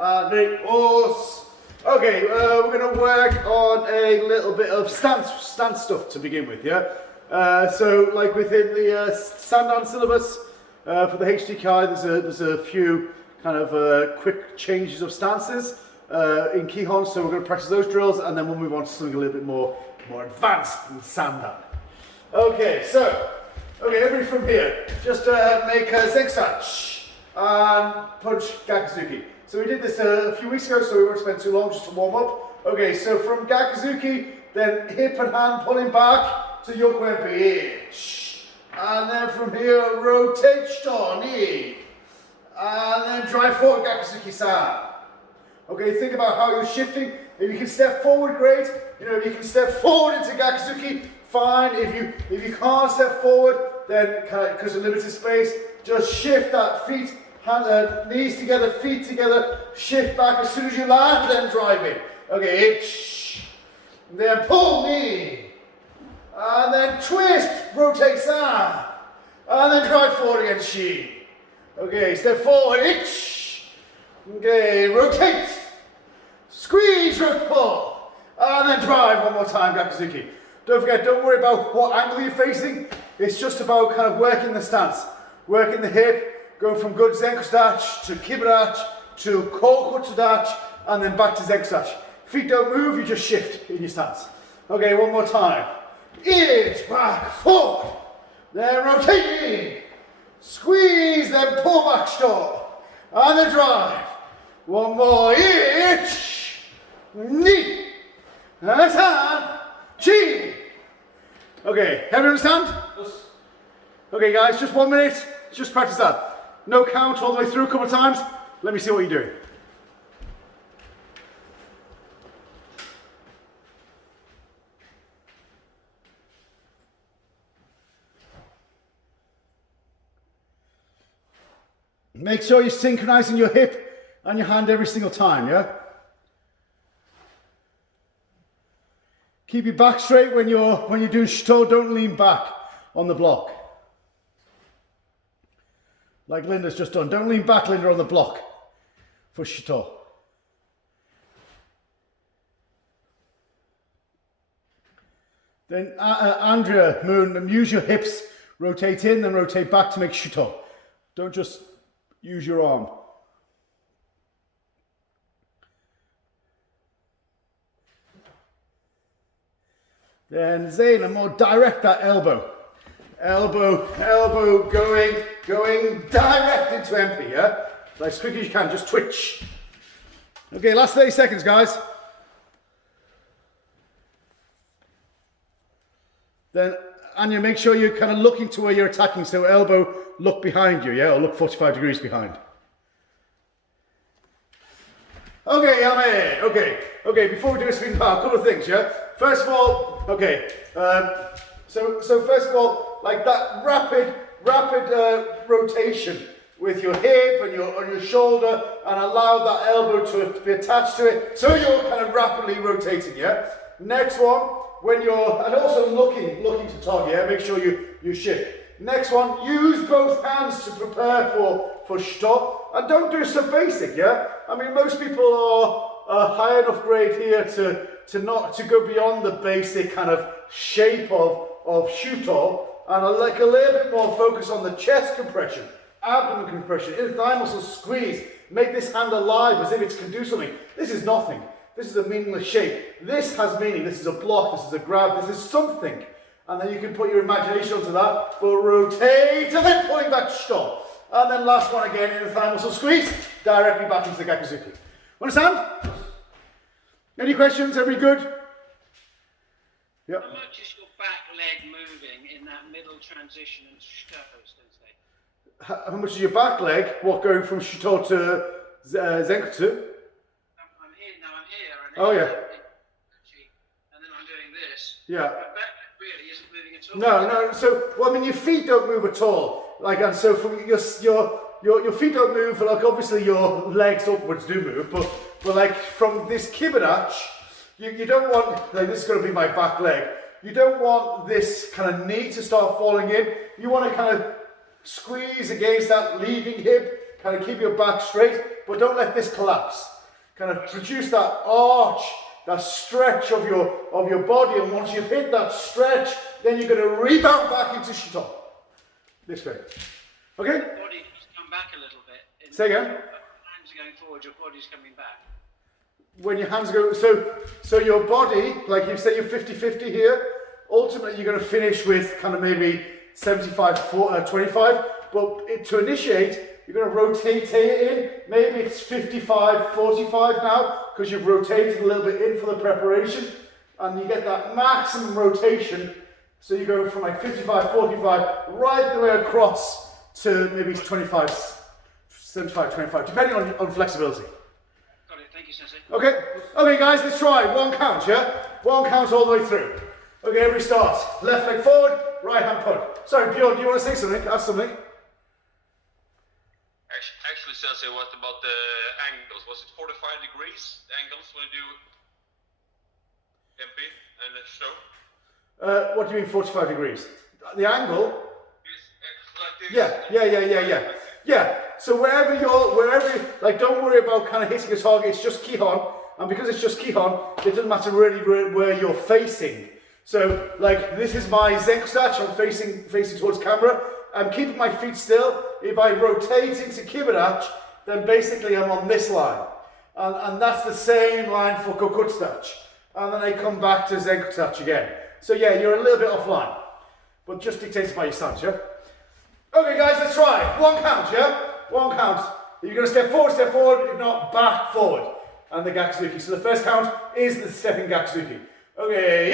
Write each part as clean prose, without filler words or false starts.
and a horse. Okay, we're going to work on a little bit of stance stuff to begin with, yeah? So, like within the Sandan syllabus for the HDKI, there's a few kind of quick changes of stances in Kihon, so we're going to practice those drills, and then we'll move on to something a little bit more advanced than Sandan. Okay, so, everybody from here, just make a Zengsachi and punch Gakuzuki. So we did this a few weeks ago, so we won't spend too long just to warm up. Okay, so from Gakuzuki, then hip and hand pulling back to Yokuempi. And then from here, rotate shito, knee. And then drive forward Gakuzuki-san. Okay, think about how you're shifting. If you can step forward, great. You know, if you can step forward into Gakuzuki, fine. If you can't step forward, then because of limited space, just shift that feet, knees together, feet together, shift back as soon as you land, then drive it. Okay, itch. Then pull knee. And then twist, rotate san. And then drive forward again, shi. Okay, step forward, itch. Okay, rotate. Squeeze, rotate, pull. And then drive one more time, Gakuzuki. Don't forget, don't worry about what angle you're facing. It's just about kind of working the stance. Working the hip, going from good Zenkustachi to Kibarachi to Kokotsudachi, and then back to Zenkustachi. Feet don't move, you just shift in your stance. Okay, one more time. Itch, back, forward. Then rotate in. Squeeze, then pull back, stop. And then drive. One more, itch, knee, and hand, chi. Okay, everyone understand? Yes. Okay guys, just 1 minute, just practice that. No count all the way through a couple of times. Let me see what you're doing. Make sure you're synchronizing your hip and your hand every single time, yeah? Keep your back straight when you're doing shito, don't lean back on the block. Like Linda's just done. Don't lean back, Linda, on the block for shito. Then Andrea, Moon, use your hips, rotate in, then rotate back to make shito. Don't just use your arm. Then Zaina, more direct that elbow. Elbow going direct into MP, yeah? Like as quick as you can, just twitch. Okay, last 30 seconds, guys. Then, Anya, make sure you're kind of looking to where you're attacking, so elbow, look behind you, yeah? Or look 45 degrees behind. Okay, Yame, okay, before we do a spin power, a couple of things, yeah? First of all, okay, so first of all, like that rapid rotation with your hip and on your shoulder, and allow that elbow to be attached to it, so you're kind of rapidly rotating, yeah? Next one, when you're, and also looking to target, yeah? Make sure you shift. Next one, use both hands to prepare for shito, and don't do so basic, yeah? I mean, most people are high enough grade here to go beyond the basic kind of shape of shito, and like a little bit more focus on the chest compression, abdomen compression, inner thigh muscle squeeze, make this hand alive as if it can do something. This is nothing. This is a meaningless shape. This has meaning. This is a block, this is a grab, this is something. And then you can put your imagination onto that for rotate, and then pulling back shito. And then last one again, inner thigh muscle squeeze, directly back into the Gakuzuki. Understand? Any questions? Everybody good? Yep. How much is your back leg moving in that middle transition and shito, Sensei? How much is your back leg? What, going from shito to Zenkutsu? I'm here, and oh yeah. And then I'm doing this. Yeah. My back leg really isn't moving at all. No. So, well, I mean, your feet don't move at all. Like, and so from your feet don't move. Like, obviously your legs upwards do move, but like from this Kibarachi, you don't want, like, this is going to be my back leg. You don't want this kind of knee to start falling in. You want to kind of squeeze against that leading hip kind of keep your back straight, but don't let this collapse. Kind of produce that arch, that stretch of your body, and once you've hit that stretch, then you're going to rebound back into shito. This way. Okay? Your body just come back a little bit. Say again. When your hands are going forward, your body's coming back. When your hands go, so your body, like you say, you're 50-50 here. Ultimately, you're going to finish with kind of maybe 75-25. But to initiate, you're going to rotate it in. Maybe it's 55-45 now because you've rotated a little bit in for the preparation, and you get that maximum rotation. So you go from like 55-45 right the way across to maybe 75-25, depending on flexibility. Okay, guys, let's try. One count, yeah? One count all the way through. Okay, everybody starts. Left leg forward, right hand punt. Sorry, Bjorn, do you want to say something? Ask something? Actually, Sensei, what about the angles? Was it 45 degrees, the angles, when you do MP and the show? What do you mean 45 degrees? The angle? Like this. Yeah. Yeah, so wherever, like, don't worry about kind of hitting a target, it's just Kihon, and because it's just Kihon, it doesn't matter really where you're facing. So, like, this is my Zenkusatch, I'm facing towards camera, I'm keeping my feet still. If I rotate into Kibarachi, then basically I'm on this line, and that's the same line for Kokutsatch, and then I come back to Zenkusatch again. So yeah, you're a little bit offline, but just dictated by your stance, yeah? Okay guys, let's try. One count, yeah? One count. If you're going to step forward, if not, back forward. And the Gaksuki. So the first count is the stepping Gaksuki. Okay,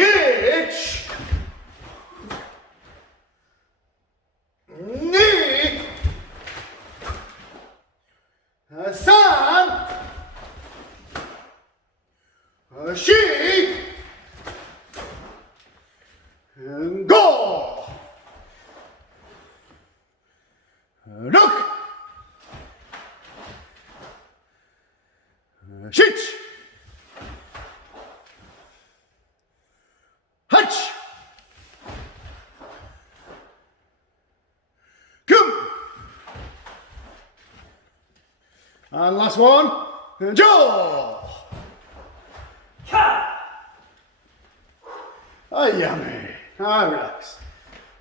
ich. Ni. San. Shi. And go. Look! Shit! Hutch! Come! And last one. Jaw! Ah, yummy. Ah, relax.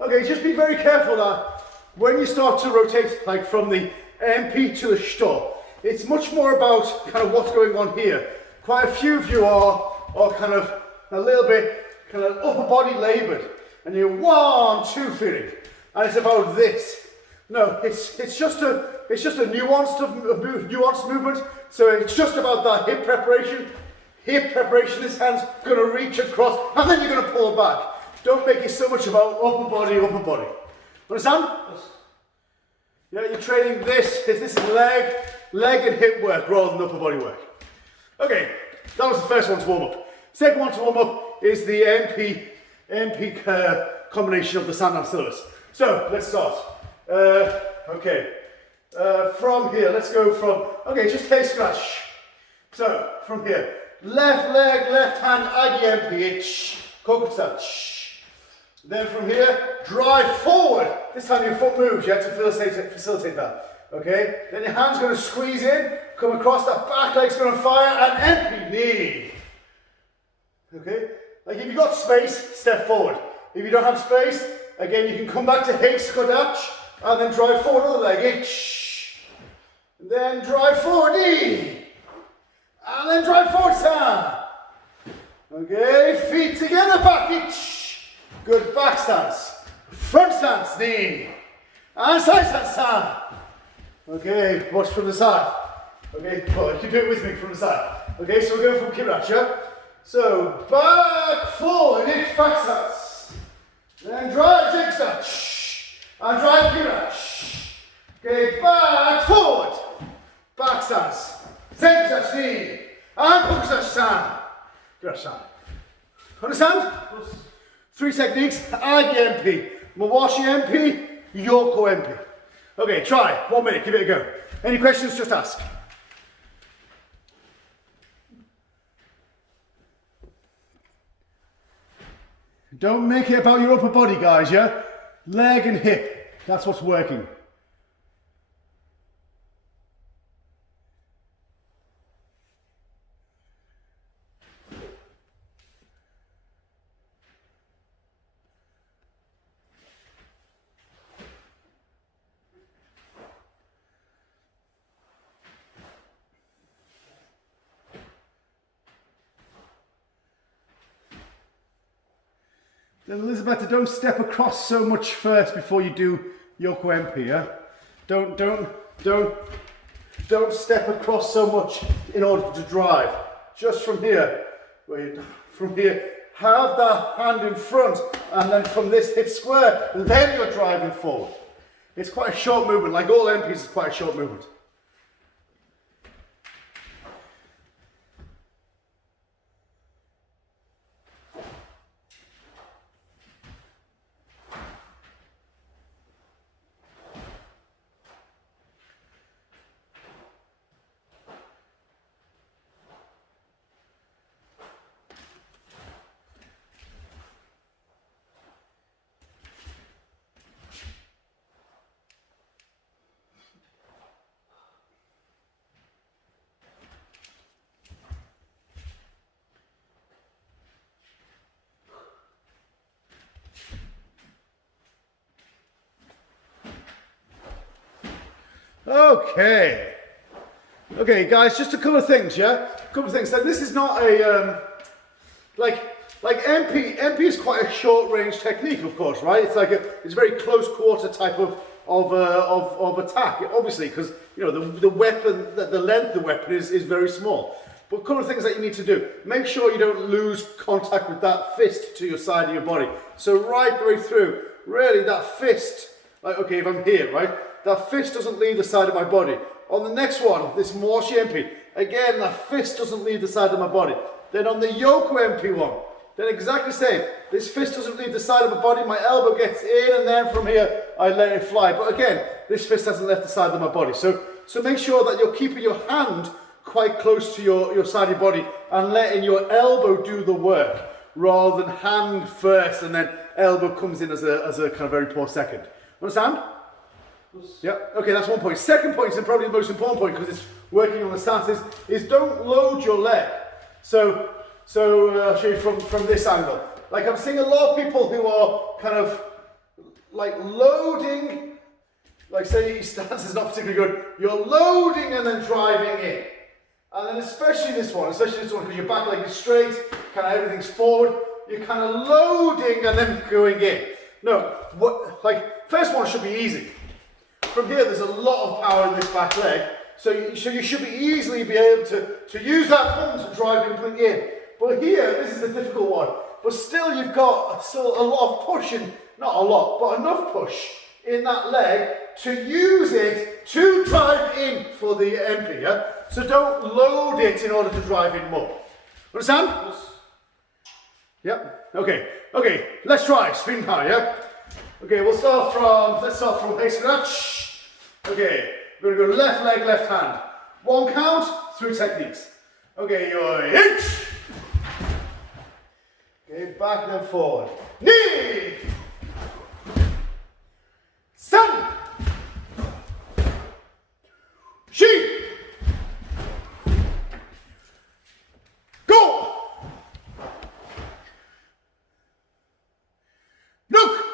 Okay, just be very careful that when you start to rotate, like from the MP to the shito, it's much more about kind of what's going on here. Quite a few of you are kind of a little bit kind of upper body laboured, and you're 1, 2 feeling, and it's about this. No, it's just a nuanced movement. So it's just about that hip preparation. Hip preparation. This hand's going to reach across, and then you're going to pull it back. Don't make it so much about upper body. Understand? Yeah, you're training this. This is leg and hip work rather than upper body work. Okay, that was the first one to warm up. Second one to warm up is the MP combination of the Sandan syllabus. So let's start. From here, let's go from, just face scratch. So from here, left leg, left hand, agi MP, kokutsa. Then from here, drive forward. This time your foot moves, you have to facilitate that. Okay? Then your hand's going to squeeze in, come across, that back leg's going to fire, and empty knee. Okay? Like if you've got space, step forward. If you don't have space, again you can come back to Headquarter, and then drive forward another leg. And then drive forward knee. And then drive forward side. Okay, feet together, back. Good back stance, front stance, knee, and side stance, side. Okay, watch from the side. Okay, well, you can do it with me from the side. Okay, so we're going from Kibarachi, yeah? So, back, forward, into back stance. Then drive, zigzag, and drive Kibarachi. Okay, back, forward, back stance, zigzag, knee, and Kibarachi, side. Kibarachi, side. Understand? 3 techniques, Agi MP, Mawashi MP, Yoko MP. Okay, try, 1 minute, give it a go. Any questions, just ask. Don't make it about your upper body, guys, yeah? Leg and hip, that's what's working. Then Elizabeth, don't step across so much first before you do Yoko MP, yeah? Don't step across so much in order to drive. Just from here, from here, have that hand in front, and then from this hip square, then you're driving forward. It's quite a short movement, like all MPs, it's quite a short movement. Okay, guys, just a couple of things, yeah? A couple of things. So this is not a, like MP is quite a short range technique, of course, right? It's like it's a very close quarter type of attack, obviously, because, you know, the weapon, the length of the weapon is very small. But a couple of things that you need to do. Make sure you don't lose contact with that fist to your side of your body. So right the way through, really that fist, like, okay, if I'm here, right? That fist doesn't leave the side of my body. On the next one, this Morshi MP, again, that fist doesn't leave the side of my body. Then on the Yoko MP one, then exactly the same. This fist doesn't leave the side of my body, my elbow gets in, and then from here, I let it fly. But again, this fist hasn't left the side of my body. So make sure that you're keeping your hand quite close to your side of your body and letting your elbow do the work, rather than hand first and then elbow comes in as a kind of very poor second. Understand? Yeah, okay, that's one point. Second point, and probably the most important point, because it's working on the stance, is don't load your leg. So I'll show you from this angle. Like, I'm seeing a lot of people who are kind of like loading, like say your stance is not particularly good, you're loading and then driving in. And then especially this one, because your back leg is straight, kind of everything's forward, you're kind of loading and then going in. No, first one should be easy. From here, there's a lot of power in this back leg, so you should easily be able to use that pump to drive completely in. But here, this is the difficult one. But still, you've got a lot of pushing, not a lot, but enough push in that leg to use it to drive in for the MP, yeah? So don't load it in order to drive in more. Understand? Yes. Yep. Okay, let's try spin power, yeah? Okay, let's start from a scratch. Okay, we're going to go left leg, left hand. One count, 3 techniques. Okay, you're in. Okay, back then forward. Knee. Sun. She. Go. Look.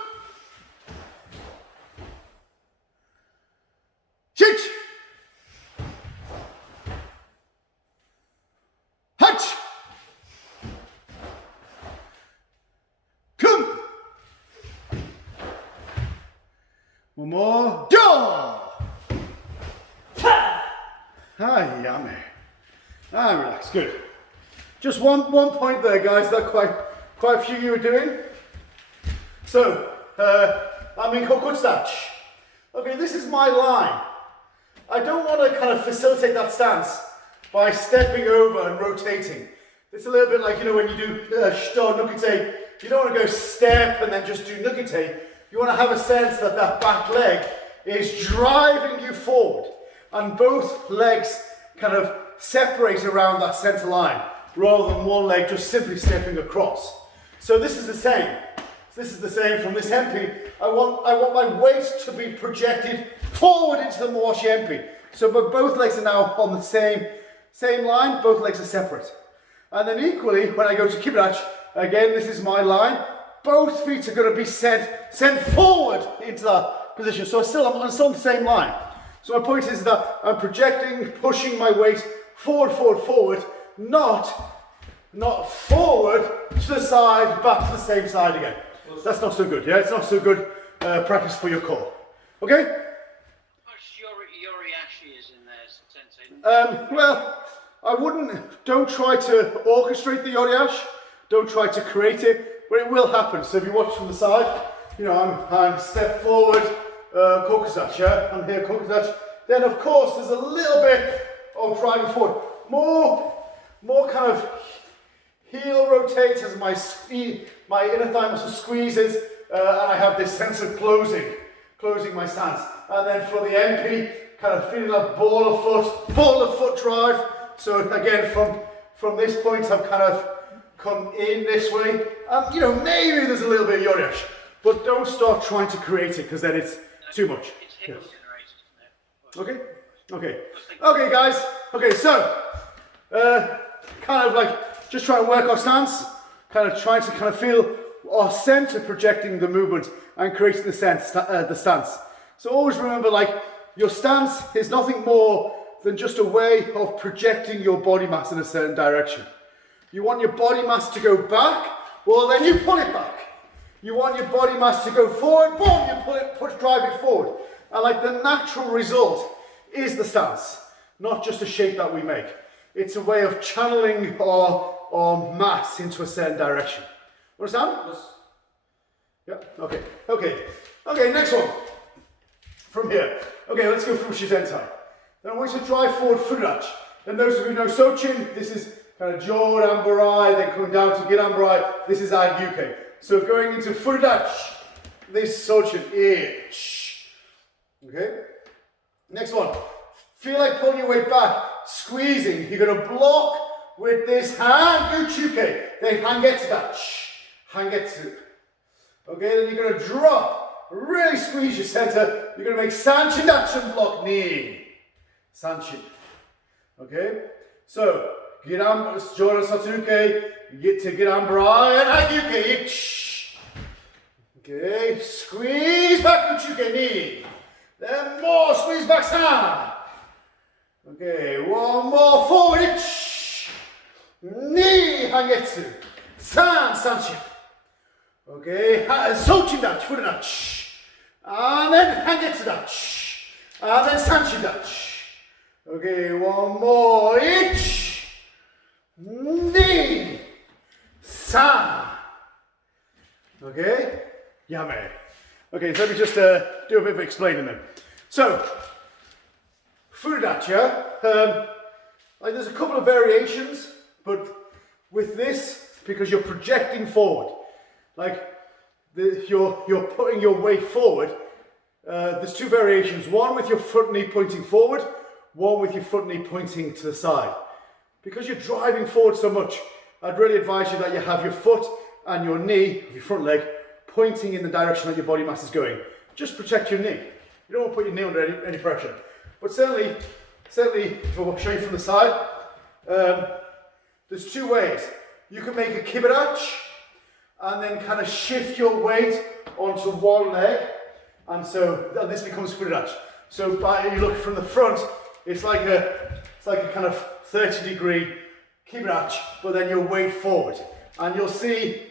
Shit! Hutch! Come! One more. Jaw! Ah, yummy. Ah, relax. Good. Just one point there, guys. That quite a few you were doing. So, I'm in Kokutstach. Okay, this is my line. I don't want to kind of facilitate that stance by stepping over and rotating. It's a little bit like, you know, when you do shito nukite, you don't want to go step and then just do nukite. You want to have a sense that that back leg is driving you forward, and both legs kind of separate around that center line, rather than one leg just simply stepping across. So this is the same. This is the same from this MP. I want my weight to be projected forward into the Morshi MP. So but both legs are now on the same line, both legs are separate. And then equally, when I go to Kibirach, again, this is my line, both feet are going to be sent forward into that position. So I'm still on the same line. So my point is that I'm projecting, pushing my weight forward, not forward to the side, back to the same side again. That's not so good, yeah? It's not so good practice for your core. Okay? Much Yoriashi is in there, Sensei. Well, don't try to orchestrate the Yoriash, don't try to create it, but it will happen. So if you watch from the side, you know, I'm step forward, kokusatsu, yeah? I'm here, kokusatsu. Then of course there's a little bit of driving forward. More kind of heel rotates as my inner thigh muscle squeezes, and I have this sense of closing my stance. And then for the MP, kind of feeling like ball of foot drive. So again, from this point, I've kind of come in this way. And you know, maybe there's a little bit of Yoriash, but don't start trying to create it because then it's too much. It's heel generated, isn't it? Okay, guys. Okay, so kind of like just try and work our stance, kind of trying to kind of feel our center projecting the movement and creating the stance. So always remember, like, your stance is nothing more than just a way of projecting your body mass in a certain direction. You want your body mass to go back, well then you pull it back. You want your body mass to go forward, boom, you drive it forward. And like the natural result is the stance, not just a shape that we make. It's a way of channeling our mass into a certain direction. Understand? Yeah, okay, next one. From here. Okay, let's go from Shizentai. Then I want you to drive forward Fudachi. Then those of you who know Sanchin, this is kind of Jor Ambarai, then coming down to Girambarai, this is Agyuke. So going into Fudachi, this Sanchin, okay? Next one. Feel like pulling your way back, squeezing. You're going to block with this hand, Uchuke. Then Hangetsu dachi, Hangetsu. Okay, then you're going to drop, really squeeze your center. You're going to make Sanchin dachi and block knee. Sanchin. Okay, so Jora Satuke, get to Girambarai and Agyuke. Okay, squeeze back Uchuke knee. Then more squeeze back hand. Okay, one more forward. Knee Hangetsu. Sanchin. Okay, Sanchin dachi, Fudachi. And then Hangetsu dachi. And then Sanchin dachi. Okay, one more. Knee. San. Okay, Yame. Okay, so let me just do a bit of explaining then. So, Fudachi, like there's a couple of variations, but with this, because you're projecting forward, like you're putting your weight forward, there's two variations. One with your front knee pointing forward, one with your front knee pointing to the side. Because you're driving forward so much, I'd really advise you that you have your foot and your knee, your front leg, pointing in the direction that your body mass is going. Just protect your knee. You don't want to put your knee under any pressure. But certainly, if I'll show you from the side, there's two ways. You can make a kibarachi and then kind of shift your weight onto one leg, and so this becomes Fudachi. So you look from the front, it's like a kind of 30-degree kibarachi, but then your weight forward, and you'll see.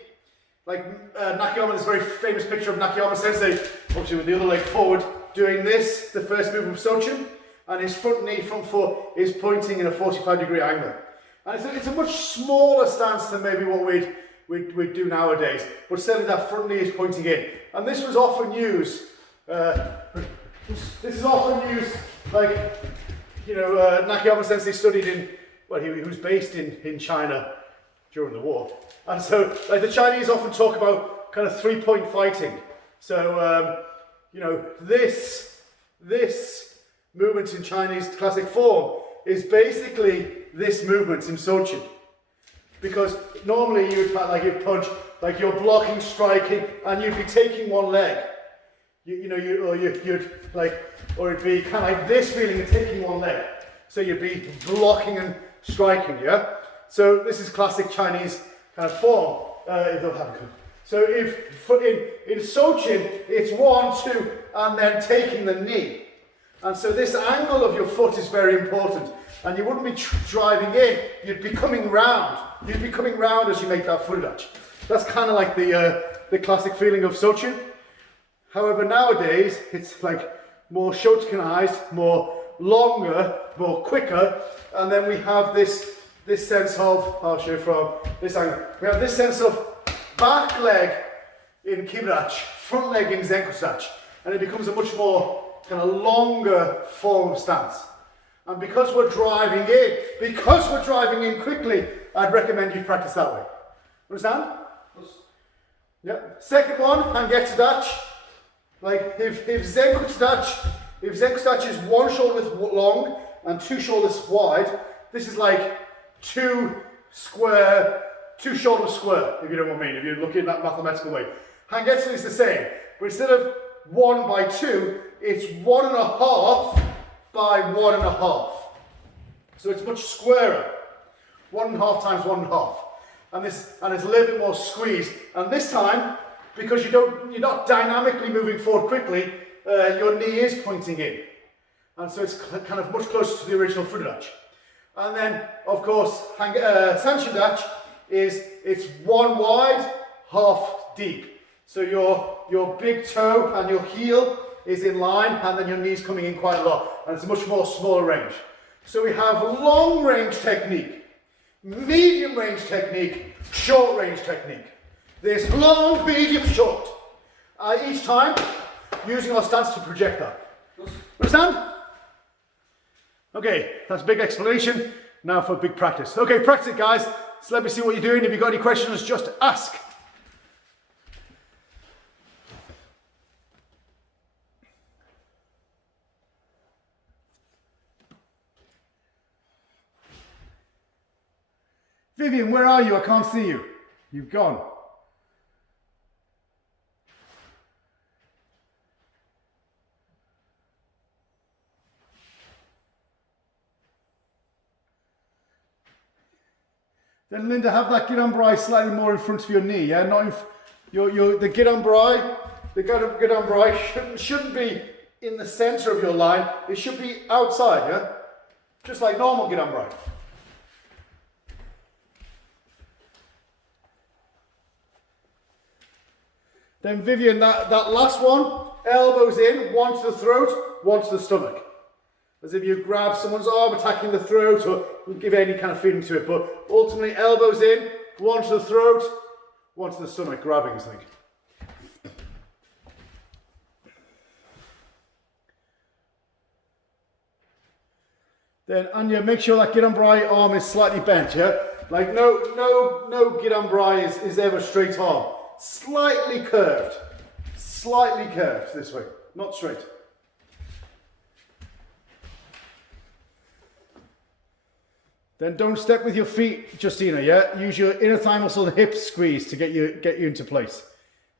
Like Nakayama, this very famous picture of Nakayama Sensei, obviously with the other leg forward, doing this, the first move of Sanchin, and his front knee, front foot is pointing in a 45-degree angle. And it's a much smaller stance than maybe what we'd do nowadays, but certainly that front knee is pointing in. And this was often used, like, you know, Nakayama Sensei studied he was based in China during the war. And so, like, the Chinese often talk about kind of three-point fighting. So, you know, this movement in Chinese classic form is basically this movement in Sanchin. Because normally you'd punch, like you're blocking, striking, and you'd be taking one leg. Or it'd be kind of like this feeling of taking one leg. So you'd be blocking and striking, yeah? So this is classic Chinese kind of form. So if in Sanchin, it's 1, 2, and then taking the knee. And so this angle of your foot is very important. And you wouldn't be driving in, you'd be coming round. You'd be coming round as you make that Fudachi. That's kind of like the the classic feeling of Sanchin. However, nowadays it's like more Shotokanized, more longer, more quicker, and then we have this sense of, I'll show you from this angle, we have this sense of back leg in Kibirach, front leg in Zenkusach, and it becomes a much more kind of longer form of stance. And because we're driving in quickly, I'd recommend you practice that way. Understand? Yeah. Second one, Hangetsu-dachi. Like if Zenkusach is one shoulder width long and two shoulders wide, this is like two shoulders square, if you know what I mean, if you're looking at that mathematical way. Hangetsu is the same, but instead of 1 by 2, it's 1.5 by 1.5. So it's much squarer. 1.5 times 1.5. And it's a little bit more squeezed. And this time, because you're not dynamically moving forward quickly, your knee is pointing in. And so it's kind of much closer to the original Furudachi. And then, of course, Sanchin-dachi it's 1 wide, half deep. So your big toe and your heel is in line, and then your knee's coming in quite a lot, and it's a much more smaller range. So we have long range technique, medium range technique, short range technique. There's long, medium, short. Each time, using our stance to project that. Understand? Okay, that's a big explanation. Now for big practice. Okay, practice it, guys. So let me see what you're doing. If you've got any questions, just ask. Vivian, where are you? I can't see you. You've gone. Then Linda, have that Giran-Brai slightly more in front of your knee, yeah? Not in the Giran-Brai shouldn't be in the center of your line. It should be outside, yeah? Just like normal Giran-Brai. Then Vivian, that last one, elbows in, one to the throat, one to the stomach. As if you grab someone's arm, attacking the throat, or give any kind of feeling to it. But ultimately, elbows in, one to the throat, one to the stomach, grabbing something. Then Anya, make sure that Giran-Brai arm is slightly bent, yeah? Like no Giran-Brai is ever straight arm. Slightly curved this way, not straight. Then don't step with your feet, Justina, yeah? Use your inner thigh muscle and hip squeeze to get you into place.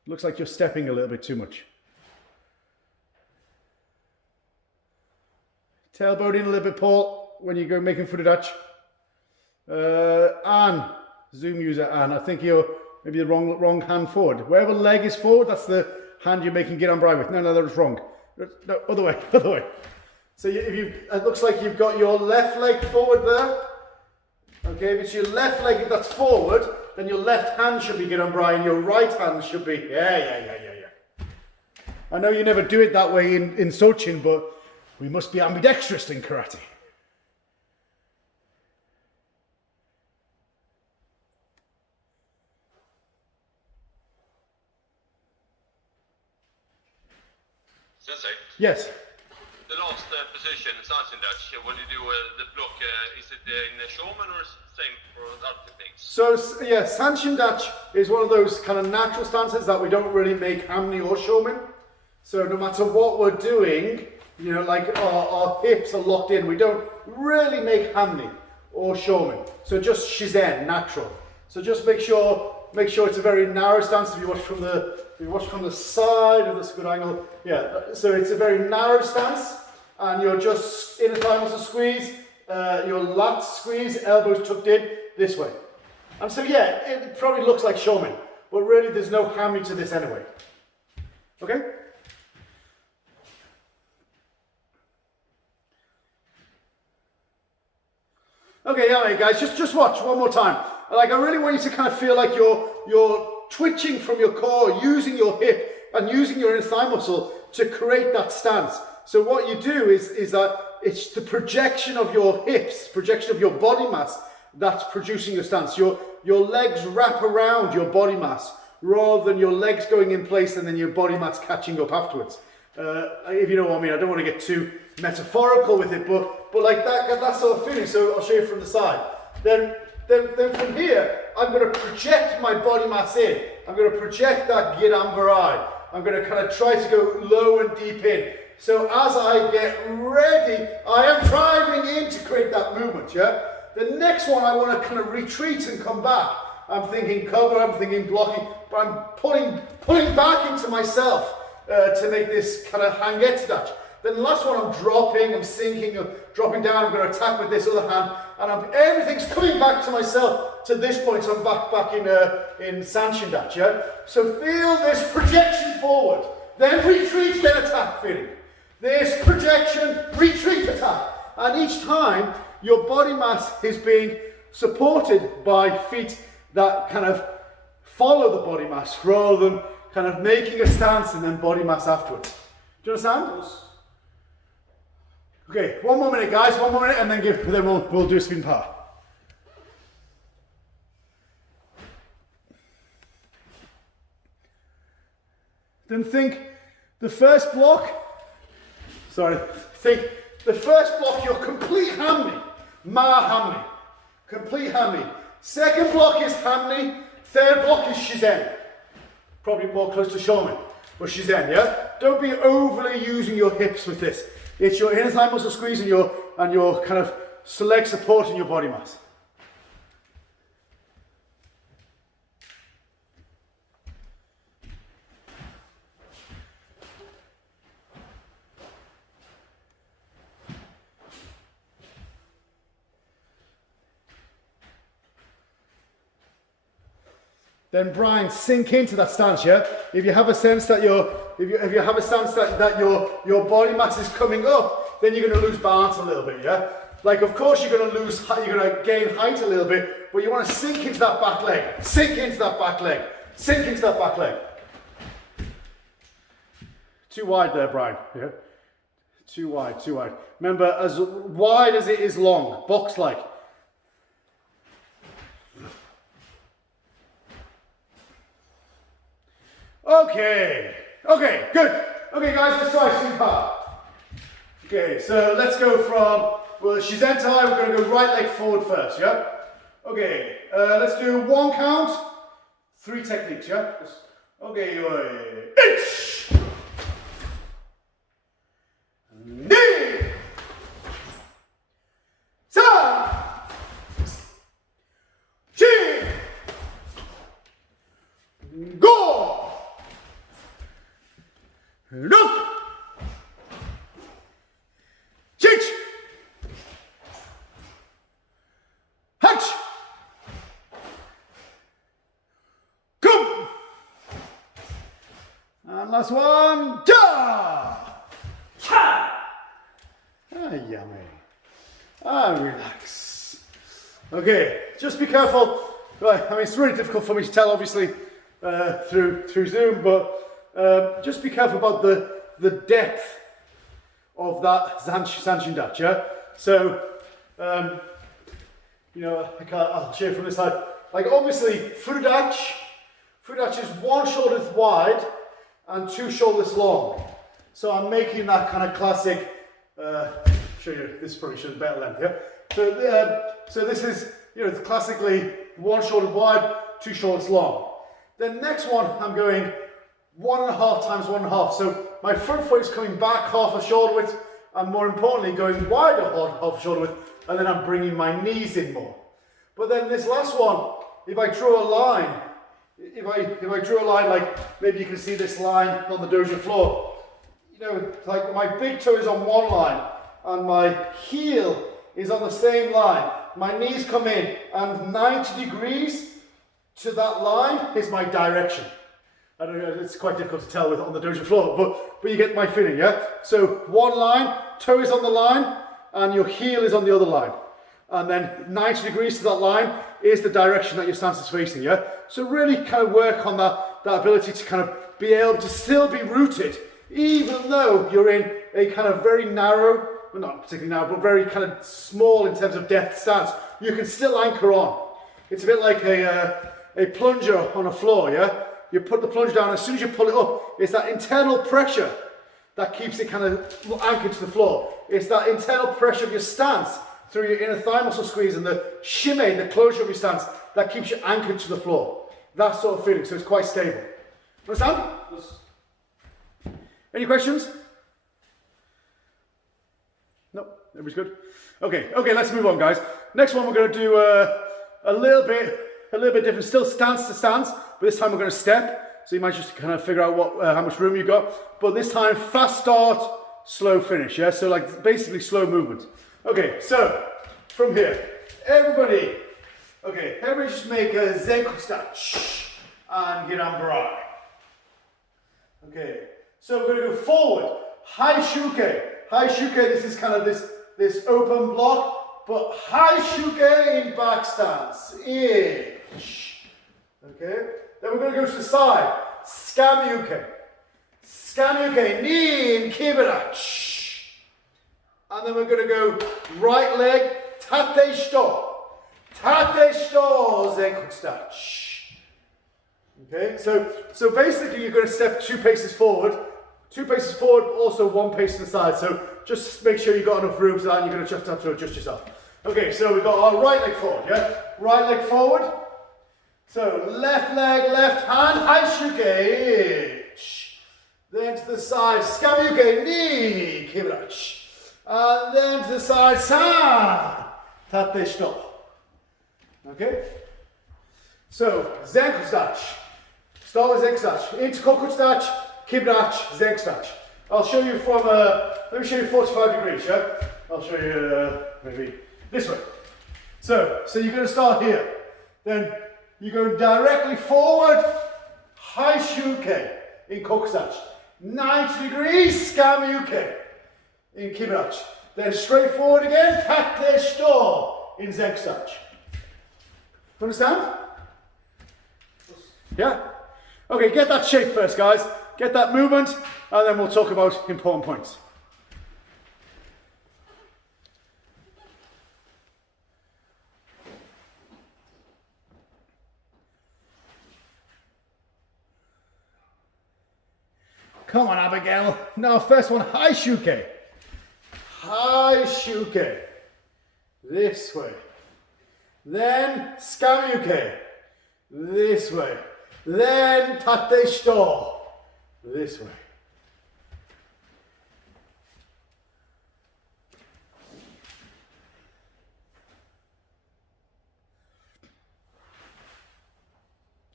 It looks like you're stepping a little bit too much. Tailbone in a little bit, Paul, when you go making Furudachi. Anne, Zoom user Anne, I think you're maybe the wrong hand forward. Wherever leg is forward, that's the hand you're making Giran-Brai with. No, that was wrong. No, other way. So it looks like you've got your left leg forward there. Okay, if it's your left leg that's forward, then your left hand should be Giran-Brai and your right hand should be, yeah. I know you never do it that way in Sanchin, but we must be ambidextrous in karate. Sensei? Yes. The last position, Sanchin-dachi, when you do the block, is it in a showman or same for other techniques? So yeah, Sanchin-dachi is one of those kind of natural stances that we don't really make hamni or shomen. So no matter what we're doing, you know, like our hips are locked in, we don't really make hamni or shomen. So just shizen, natural. So just make sure it's a very narrow stance. If you watch from the side, if that's a good angle, yeah. So it's a very narrow stance, and you're just inner thigh muscle squeeze, your lats squeeze, elbows tucked in this way. And so yeah, it probably looks like showman, but really there's no hammy to this anyway. Okay? Okay, yeah, guys, just watch one more time. Like, I really want you to kind of feel like you're twitching from your core, using your hip and using your inner thigh muscle to create that stance. So what you do is that it's the projection of your hips, projection of your body mass that's producing your stance. Your legs wrap around your body mass rather than your legs going in place and then your body mass catching up afterwards. If you know what I mean, I don't want to get too metaphorical with it, but like that sort of feeling. So I'll show you from the side. Then from here, I'm going to project my body mass in. I'm going to project that Gidambarai. I'm going to kind of try to go low and deep in. So as I get ready, I am driving in to create that movement, yeah? The next one, I want to kind of retreat and come back. I'm thinking cover, I'm thinking blocking, but I'm pulling back into myself to make this kind of hangetsudachi. Then the last one, I'm dropping, I'm sinking, I'm dropping down, I'm going to attack with this other hand, and everything's coming back to myself to this point, so I'm back in Sanchin dachi, yeah? So feel this projection forward, then retreat, then attack feeling. This projection, retreat, attack. And each time, your body mass is being supported by feet that kind of follow the body mass rather than kind of making a stance and then body mass afterwards. Do you understand? Okay, one more minute, guys, one more minute, and then we'll do a spin power. Then think the first block, think the first block, your complete hammy, ma hammy, complete hammy. Second block is hammy, third block is shizen. Probably more close to shomin, but shizen, yeah? Don't be overly using your hips with this. It's your inner thigh muscle squeeze and your kind of leg supporting your body mass. Then Brian, sink into that stance, yeah? If you have a sense that your body mass is coming up, then you're going to lose balance a little bit, yeah? Like, of course you're going to lose height, you're going to gain height a little bit, but you want to sink into that back leg, sink into that back leg, sink into that back leg. Too wide there, Brian, yeah? Too wide, too wide. Remember, as wide as it is long, box-like. Okay, good. Okay, guys, let's try spin power. Okay, so let's go from, well, shizentai, we're going to go right leg forward first, yeah? Okay, let's do 1 count, 3 techniques, yeah? Okay, ich, ni, sa, chi, go. Look! Chich! Hutch! Come! And last one, ja! Cha! Ah, yummy. Ah, relax. Okay, just be careful. Right, I mean, it's really difficult for me to tell, obviously, through Zoom, but just be careful about the depth of that Sanchin dachi, yeah? So, you know, I'll show you from this side. Like, obviously, fudachi is 1 shoulder wide and 2 shoulders long. So I'm making that kind of classic, show you, this probably should have better length, yeah? So this is, you know, classically 1 shoulder wide, 2 shoulders long. Then next one, I'm going 1.5 times 1.5. So my front foot is coming back half a shoulder width, and more importantly, going wider half a shoulder width, and then I'm bringing my knees in more. But then this last one, if I draw a line, if I draw a line, like maybe you can see this line on the dojo floor, you know, like my big toe is on one line, and my heel is on the same line. My knees come in, and 90 degrees to that line is my direction. I don't know, it's quite difficult to tell on the dojo floor, but you get my feeling, yeah? So 1 line, toe is on the line, and your heel is on the other line. and then 90 degrees to that line is the direction that your stance is facing, yeah? So really kind of work on that ability to kind of be able to still be rooted, even though you're in a kind of very narrow, well, not particularly narrow, but very kind of small in terms of depth stance. You can still anchor on. It's a bit like a plunger on a floor, yeah? You put the plunger down, as soon as you pull it up, it's that internal pressure that keeps it kind of anchored to the floor. It's that internal pressure of your stance through your inner thigh muscle squeeze and the shimmy, the closure of your stance, that keeps you anchored to the floor. That sort of feeling, so it's quite stable. Understand? Any questions? No, everybody's good? Okay, let's move on, guys. Next one we're going to do a little bit different, still stance to stance, but this time we're going to step, so you might just kind of figure out how much room you got, but this time fast start, slow finish, yeah? So like basically slow movement. Okay, so from here, everybody just make a Headquarter and get on bra. Okay, so we're going to go forward, high shuke, this is kind of this open block, but high shuke in back stance, ish. Okay, then we're going to go to the side, skamyuke, knee in kibara, and then we're going to go right leg, tate shito, Headquarter. Okay, so basically you're going to step 2 paces forward, also 1 pace to the side. So just make sure you've got enough room so that you're going to just have to adjust yourself. Okay, so we've got our right leg forward, yeah? Right leg forward. So left leg, left hand, high shuke. Then to the side, skamyuke, knee, kibara. And then to the side, san, tate shito. Okay? So, Headquarter. Start with Headquarter. Into Headquarter, kibara, Headquarter. I'll show you from, let me show you 45 degrees, yeah? I'll show you maybe this way. So you're going to start here. Then you go directly forward, high shuke in Headquarter. 90 degrees, skamyuke in kibara. Then straight forward again, tate shito in Headquarter. Understand? Yeah? Okay, get that shape first, guys. Get that movement, and then we'll talk about important points. Come on, Abigail. Now, first one, high shuke. High shuke. This way. Then skamyuke. This way. Then tate shito. This way.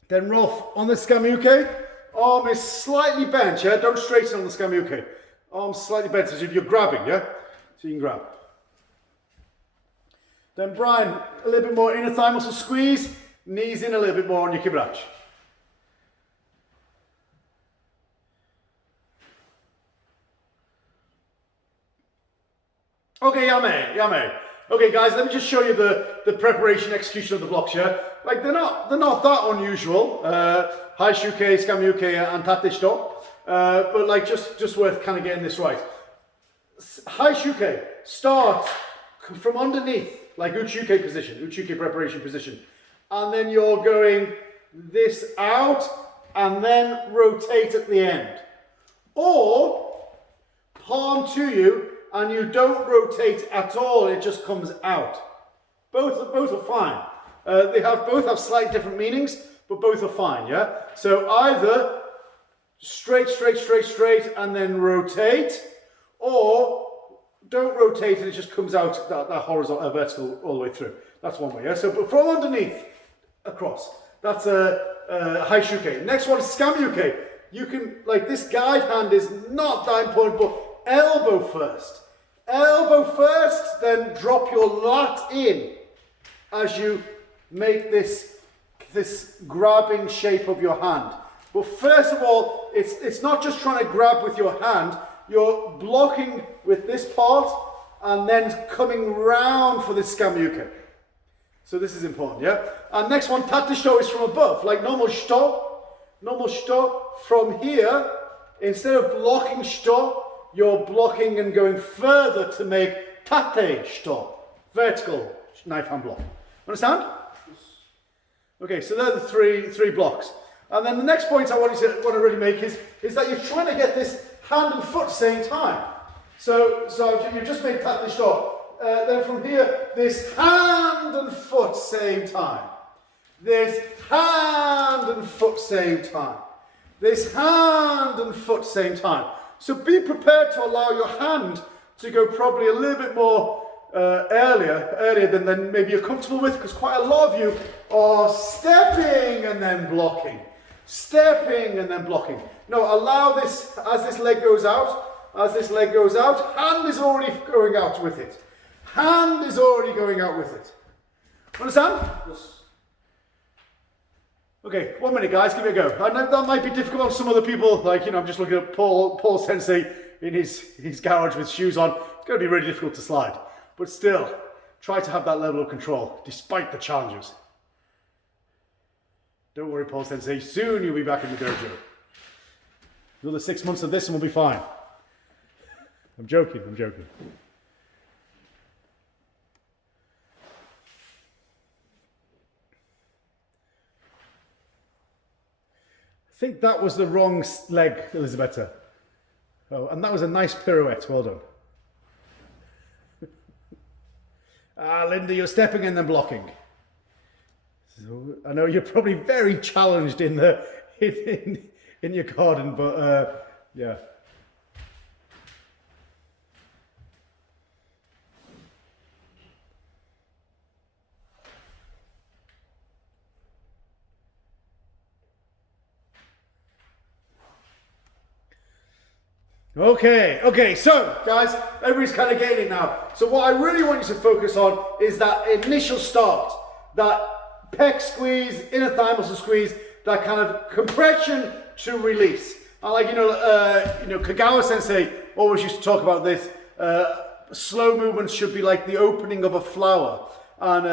Then roll on the skamyuke. Arm is slightly bent, yeah? Don't straighten on the skamyuke. Arm slightly bent as if you're grabbing, yeah? So you can grab. Then Brian, a little bit more inner thigh muscle squeeze. Knees in a little bit more on your kibara. Okay, yame. Okay, guys, let me just show you the preparation, execution of the blocks here. Like they're not that unusual. High shuke, skamyuke, and tate shito. But like just worth kind of getting this right. High shuke, start from underneath, like uchuke position, uchuke preparation position. And then you're going this out and then rotate at the end. Or palm to you and you don't rotate at all, it just comes out. Both are fine. Both have slightly different meanings, but both are fine, yeah? So either straight, and then rotate, or don't rotate and it just comes out that horizontal, vertical all the way through. That's one way, yeah? So but from underneath, across. That's a high shuke. Next one is skamyuke. You can, like this guide hand is not that important, but elbow first. Elbow first, then drop your lat in as you make this grabbing shape of your hand. But first of all, it's not just trying to grab with your hand, you're blocking with this part and then coming round for this skamyuke. So this is important, yeah? And next one, tate shito is from above, like normal shito from here, instead of blocking shito, you're blocking and going further to make tate shito, vertical knife hand block. Understand? Okay, so they're the three blocks. And then the next point I want to really make is that you're trying to get this hand and foot same time. So you just made tate shito. Then from here, this hand and foot same time. This hand and foot same time. This hand and foot same time. So be prepared to allow your hand to go probably a little bit more earlier than maybe you're comfortable with, because quite a lot of you are stepping and then blocking. Stepping and then blocking. No, allow this, as this leg goes out, hand is already going out with it. Hand is already going out with it. Understand? Yes. Okay, 1 minute guys, give it a go. I know that might be difficult on some other people, like, I'm just looking at Paul Sensei in his garage with shoes on. It's going to be really difficult to slide. But still, try to have that level of control, despite the challenges. Don't worry, Paul Sensei, soon you'll be back in the dojo. Another 6 months of this and we'll be fine. I'm joking. I think that was the wrong leg, Elisabetta. Oh, and that was a nice pirouette, well done. Linda, you're stepping and then blocking. So, I know you're probably very challenged in your garden, but yeah. Okay, so guys, everybody's kind of getting it now. So what I really want you to focus on is that initial start, that pec squeeze, inner thigh muscle squeeze, that kind of compression to release. And like, Kagawa Sensei always used to talk about this, slow movements should be like the opening of a flower. And,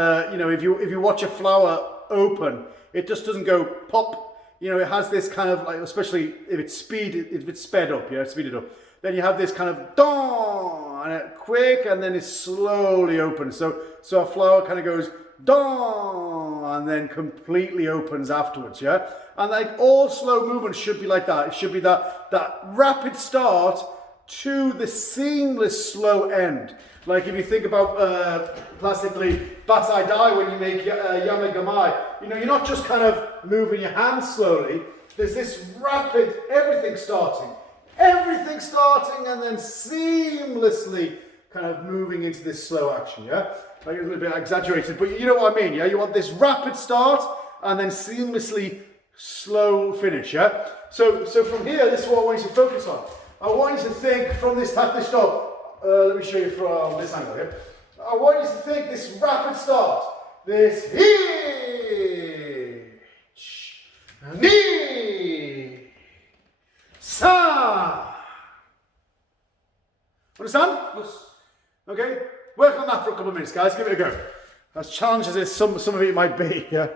if you watch a flower open, it just doesn't go pop. It has this kind of like, especially if it's sped up, speeded up. Then you have this kind of dawn, and quick, and then it slowly opens. So a flower kind of goes dawn, and then completely opens afterwards, yeah? And like all slow movements should be like that. It should be that rapid start to the seamless slow end. Like if you think about classically Basai Dai when you make Yamagamai, you're not just kind of moving your hands slowly. There's this rapid everything starting and then seamlessly kind of moving into this slow action, yeah? Like a little bit exaggerated, but you know what I mean, yeah? You want this rapid start and then seamlessly slow finish, yeah? So from here, this is what I want you to focus on. I want you to think from this tate shito. Let me show you from this angle here. I want you to think this rapid start. This ni, sa. Understand? Yes. Okay? Work on that for a couple of minutes, guys. Give it a go. As challenging as some of it might be, yeah?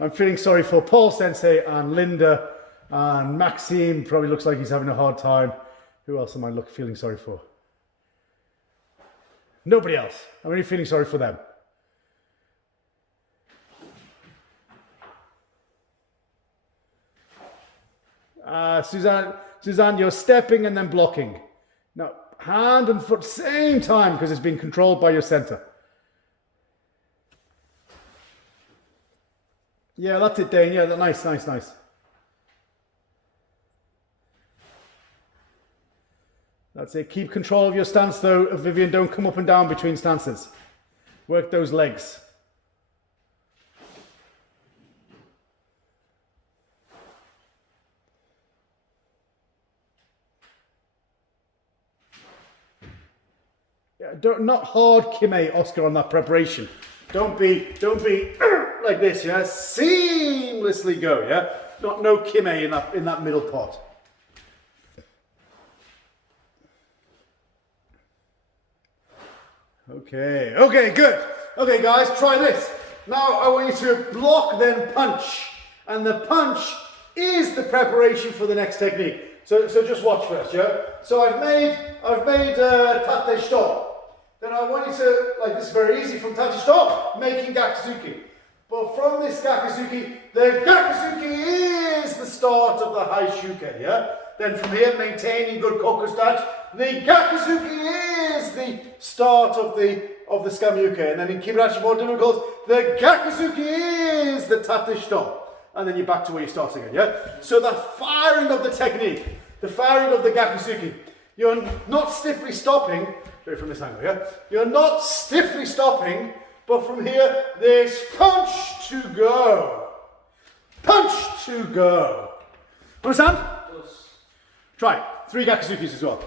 I'm feeling sorry for Paul Sensei and Linda and Maxime. Probably looks like he's having a hard time. Who else am I feeling sorry for? Nobody else. I'm really feeling sorry for them. Suzanne, you're stepping and then blocking. Now, hand and foot same time because it's being controlled by your center. Yeah, that's it, Dane. Yeah, nice. That's it. Keep control of your stance though, Vivian. Don't come up and down between stances. Work those legs. Yeah, not hard kime, Oscar, on that preparation. Don't be like this, yeah? Seamlessly go, yeah? No kime in that middle part. Okay, okay, good. Okay, guys, try this. Now I want you to block, then punch. And the punch is the preparation for the next technique. So just watch first, yeah? So I've made tate stop. Then I want you to, like this is very easy, from tate stop, making gakuzuki. But from this gakuzuki, the gakuzuki is the start of the high shuke, yeah? Then from here, maintaining good koku touch, the gakuzuki is the start of the skamyuke. And then in kibarashi, more difficult, the gakuzuki is the tate stop. And then you're back to where you start again, yeah? So the firing of the technique, the firing of the gakuzuki, you're not stiffly stopping, straight from this angle, yeah? You're not stiffly stopping, but from here, there's punch to go. Punch to go. Understand? Yes. Try it. 3 gakuzukis as well.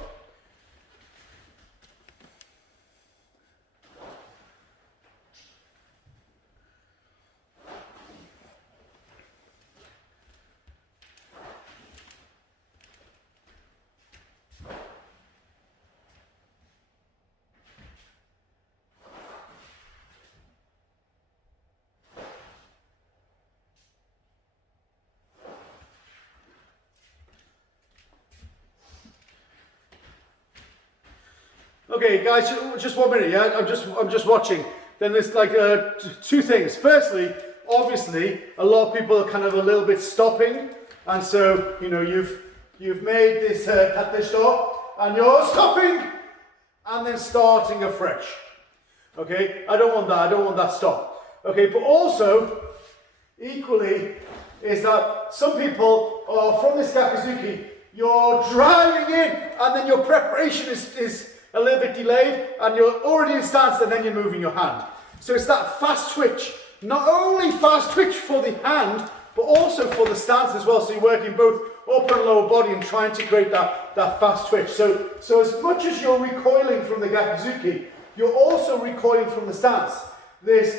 Okay, guys, just 1 minute, yeah? I'm just watching. Then there's like 2 things. Firstly, obviously, a lot of people are kind of a little bit stopping, and so you know you've made this tate stop, and you're stopping, and then starting afresh. Okay, I don't want that. I don't want that stop. Okay, but also equally is that some people are from this gakuzuki. You're driving in, and then your preparation is a little bit delayed, and you're already in stance, and then you're moving your hand. So it's that fast twitch. Not only fast twitch for the hand, but also for the stance as well. So you're working both upper and lower body and trying to create that fast twitch. So as much as you're recoiling from the gakuzuki, you're also recoiling from the stance. There's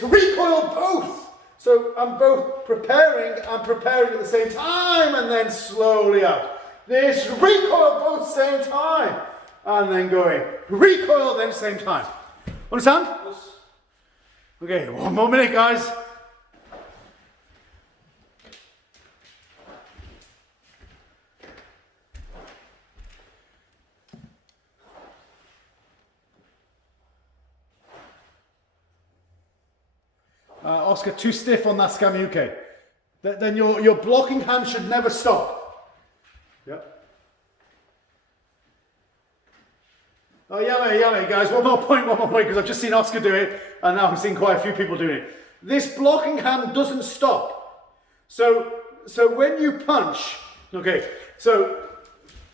recoil both. So I'm both preparing and preparing at the same time, and then slowly out. There's recoil both same time. And then going, recoil, then same time. Understand? Yes. Okay, 1 more minute, guys. Oscar, too stiff on that skamyuke. Then your blocking hand should never stop. Yep. Oh, yummy, guys. One more point, because I've just seen Oscar do it, and now I'm seeing quite a few people doing it. This blocking hand doesn't stop. So when you punch, okay, so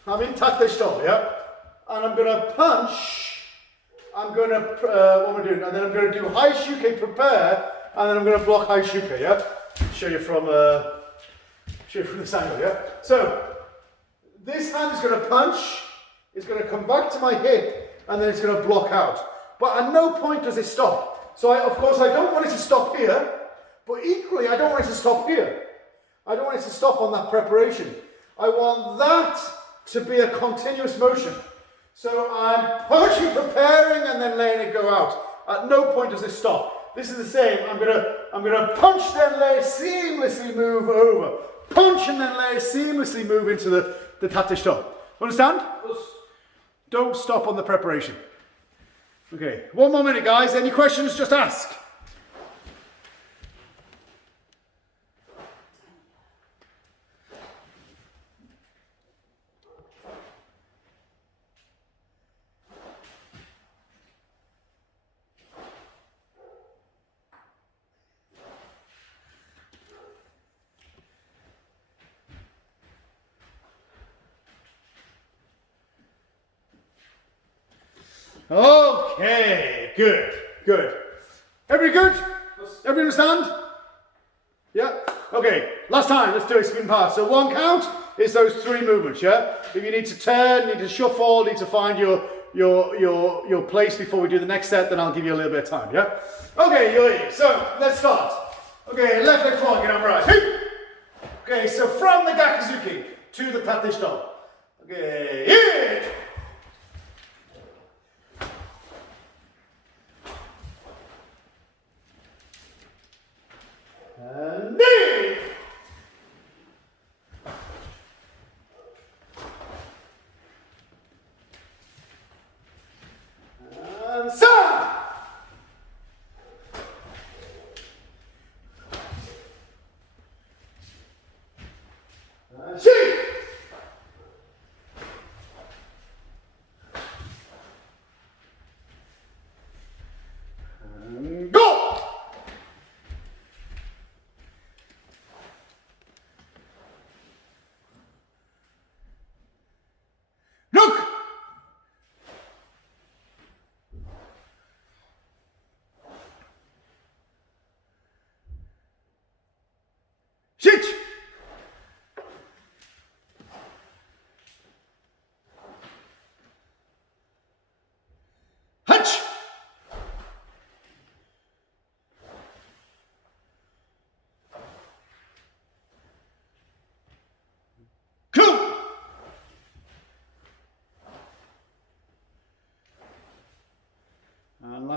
I'm in tate stop, yeah? And I'm going to punch, what am I doing? And then I'm going to do high shuke prepare, and then I'm going to block high shuke, yeah? Show you from this angle, yeah? So, this hand is going to punch, it's going to come back to my hip, and then it's going to block out. But at no point does it stop. So of course I don't want it to stop here, but equally I don't want it to stop here. I don't want it to stop on that preparation. I want that to be a continuous motion. So I'm punching, preparing, and then letting it go out. At no point does it stop. This is the same. I'm gonna punch, then let it seamlessly move over. Punch and then let it seamlessly move into the tate stop. Understand? Yes. Don't stop on the preparation. Okay, 1 more minute, guys. Any questions, just ask. Okay, good. Everybody good? Everybody understand? Yeah? Okay, last time, let's do it spin pass. So 1 count is those 3 movements, yeah? If you need to turn, need to shuffle, need to find your place before we do the next set, then I'll give you a little bit of time, yeah? Okay, you're here. So, let's start. Okay, left leg forward, get on right. Okay, so from the gakuzuki to the tate stop. Okay, here.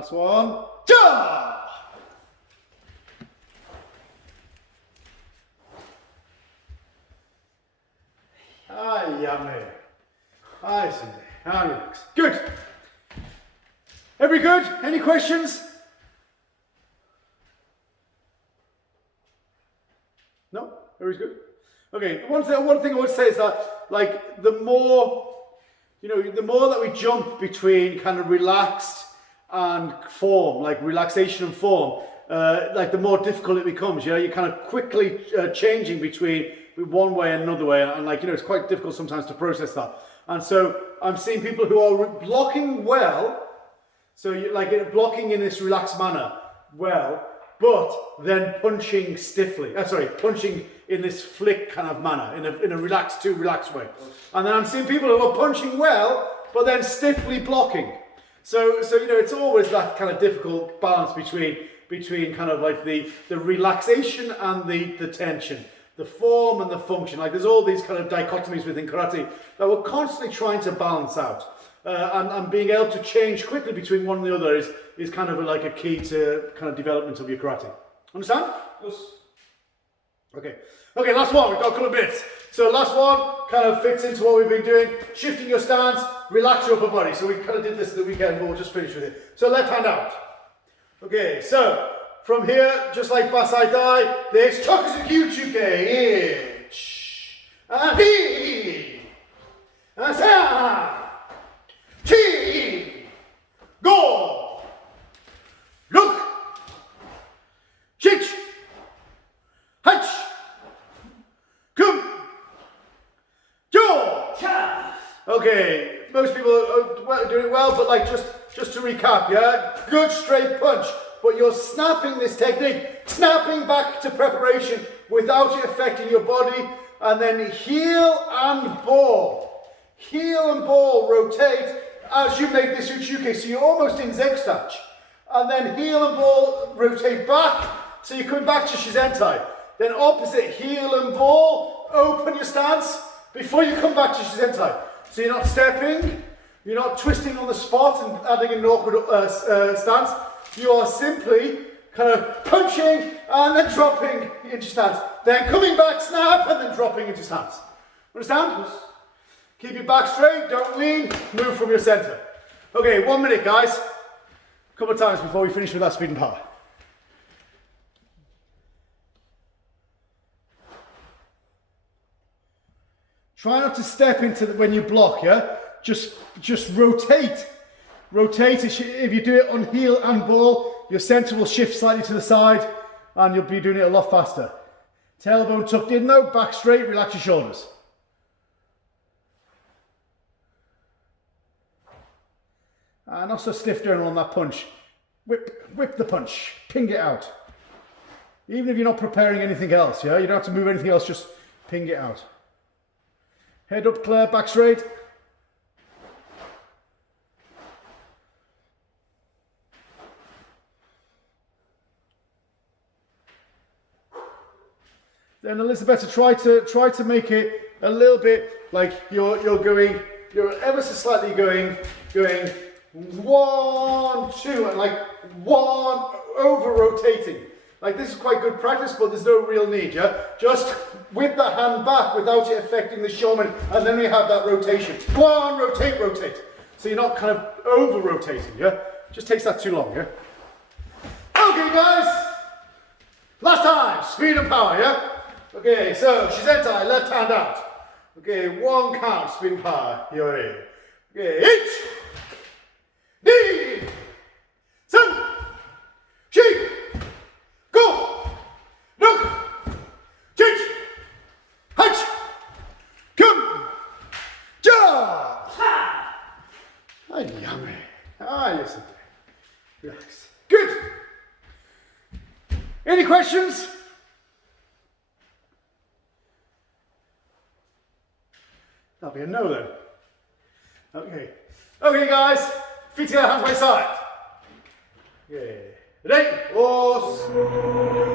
Last one. Ja! Ah, yummy. Hi, Cindy. How are you? Good. Every good? Any questions? No? Everybody's good? Okay, one thing I would say is that, like, the more that we jump between kind of relaxed and form, like relaxation and form, like the more difficult it becomes, you're kind of quickly changing between one way and another way, and like, it's quite difficult sometimes to process that. And so I'm seeing people who are blocking well, so blocking in this relaxed manner well, but then punching stiffly, punching in this flick kind of manner, in a relaxed way. And then I'm seeing people who are punching well, but then stiffly blocking. So it's always that kind of difficult balance between kind of like the relaxation and the tension, the form and the function. Like there's all these kind of dichotomies within karate that we're constantly trying to balance out. And being able to change quickly between one and the other is kind of like a key to kind of development of your karate. Understand? Yes. Okay, last one. We've got a couple of bits. So last one kind of fits into what we've been doing. Shifting your stance, relax your upper body. So we kind of did this the weekend, but we'll just finish with it. So left hand out. Okay, so from here, just like Basai Dai, there's Chokusuku Chuke. And he. And sa. Chi. Go. Look. Chich. Hutch. Come. Jaw. Okay, most people are doing it well, but like just to recap, yeah? Good straight punch, but you're snapping this technique, snapping back to preparation without it affecting your body, and then heel and ball. Heel and ball rotate as you make this uchuke, so you're almost in Zegstach. And then heel and ball rotate back, so you're coming back to Shizentai. Then opposite, heel and ball, open your stance before you come back to Shizentai. So you're not stepping, you're not twisting on the spot and adding an awkward stance. You are simply kind of punching and then dropping into stance. Then coming back, snap, and then dropping into stance. Understand? Keep your back straight, don't lean, move from your center. Okay, 1 minute, guys. A couple of times before we finish with that speed and power. Try not to step into when you block, yeah? Just rotate. Rotate. If you do it on heel and ball, your center will shift slightly to the side and you'll be doing it a lot faster. Tailbone tucked in though, back straight, relax your shoulders. And not so stiff down on that punch. Whip the punch, ping it out. Even if you're not preparing anything else, yeah? You don't have to move anything else, just ping it out. Head up clear, back straight. Then Elizabeth, try to make it a little bit like you're ever so slightly going 1, 2, and like 1 over rotating. Like this is quite good practice, but there's no real need, yeah? Just whip the hand back without it affecting the showman, and then we have that rotation. 1, rotate. So you're not kind of over rotating, yeah? Just takes that too long, yeah? Okay, guys. Last time, speed and power, yeah? Okay, so Shizentai, left hand out. Okay, 1 count, speed and power. You're in. Okay, 1, 2, 3, 4, go! Look! Change! Hunch! Come! Jump! Ah, yummy. Ah, yes. Relax. Good. Any questions? That'll be a no then. Okay. Okay, guys. Feet together, hands by side. Okay. Ready? Horse.